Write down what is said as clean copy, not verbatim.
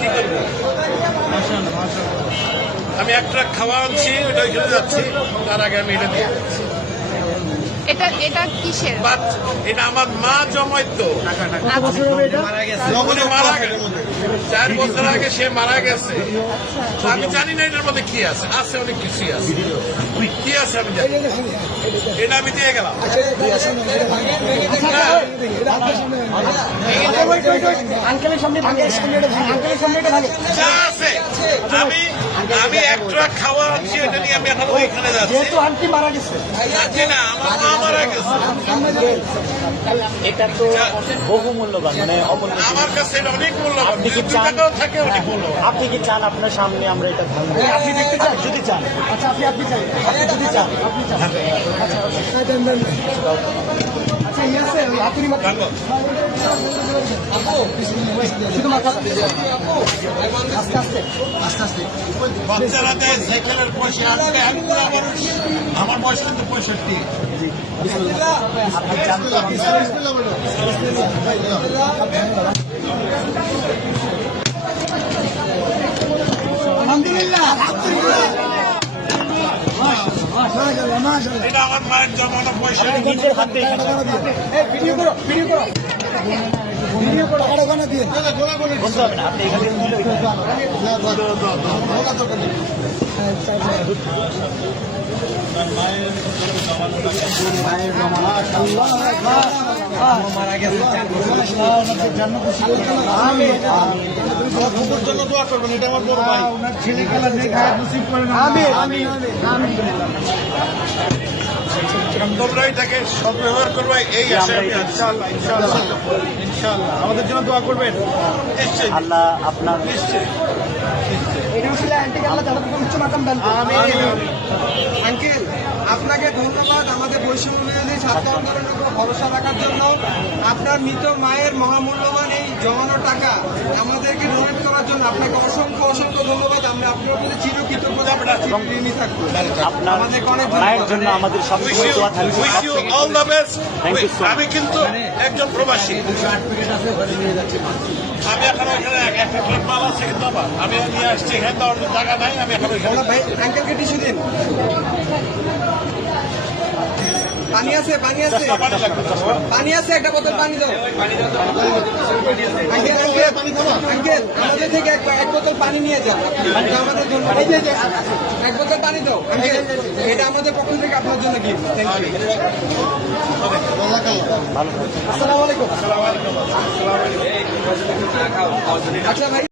কি করবো? আমি একটা খাওয়া আনছি, ওটা ওইখানে যাচ্ছি, তার আগে আমি এটা দিয়ে যাচ্ছি। এটা কিসের? এটা আমার মা জমাইতো, মারা গেছে 4 বছর আগে, সে মারা গেছে। আমি জানি না এটার মধ্যে কি আছে, আছে অনেক কিছুই আছে, কি আছে আমি জানি। এটা আমি দিয়ে গেলাম। যা আছে আমি একটা খাওয়া আনছি, এটা নিয়ে আমি এখন ওইখানে যাচ্ছি। মারা গেছে না, আমার মা মারা গেছে। এটা তো বহু মূল্যবান, মানে আমার কাছে এটা অনেক মূল্যবান, টাকাও থাকে অনেক মূল্যবান। আপনি কি চান আপনার সামনে আমরা এটা ভাঙবো? আপনি দেখতে চান? যদি চান, আচ্ছা আপনি চান, আপনি যদি চান, আপনি চান, আচ্ছা আচ্ছা ইয়ে আছে আপনি শুধু মাথা আস্তে আস্তে আস্তে আস্তে বাচ্চারা দেয় সাইকেলের পয়সা, আমি বুড়া মানুষ, আমার বয়স কিন্তু 65। এটা আমার মায়ের জমানো পয়সা। নিজের হাতে বলতে হবে না, আপনি এখান থেকে মারা গেছে জন্য দোয়া করবেন, এটা আমার বড় ভাই। ছেলে খেলা দেখে নসিব করেন। তোমরা এটাকে সদ্ব্যবহার করবে, এই আশায় আমি আছি। ইনশাআল্লাহ ইনশাআল্লাহ আমাদের জন্য দোয়া করবেন, নিশ্চয়ই আল্লাহ আপনার নিশ্চয়ই। আঙ্কেল, আপনাকে ধন্যবাদ আমাদের বৈষম্য বিরোধী ছাত্র আন্দোলনের উপর ভরসা রাখার জন্য। আপনার মৃত মায়ের মহামূল্যবান এই জমানো টাকা আমাদেরকে ডোনেট করার জন্য আপনাকে অসংখ্য অসংখ্য ধন্যবাদ। আমরা আপনার প্রতি চিরকৃতজ্ঞতা ঋণী থাকবো। আপনার আমাদেরকে অনেক মায়ের জন্য আমাদের সবসময় দোয়া থাকবে। Wish you all the best. Thank you so much. আমি কিন্তু একজন প্রবাসী, আমি এখন ওইখানে একটা ট্রাক মাল আছে কিন্তু আমার, আমি নিয়ে আসছি এখানে, তো অন্য টাকা নাই, আমি এখন ওইখানে। ভাই আঙ্কেলকে টিস্যু দিন। পানি আছে, পানি আছে, পানি আছে, একটা বোতল পানি দাও। আঙ্কেল আঙ্কেল আমাদের থেকে এক বোতল পানি নিয়ে যান আমাদের জন্য। এক বোতল পানি দাও আঙ্কেল, এটা আমাদের পক্ষ থেকে আপনার জন্য গিফট। আসসালামু আলাইকুম। আচ্ছা ভাই।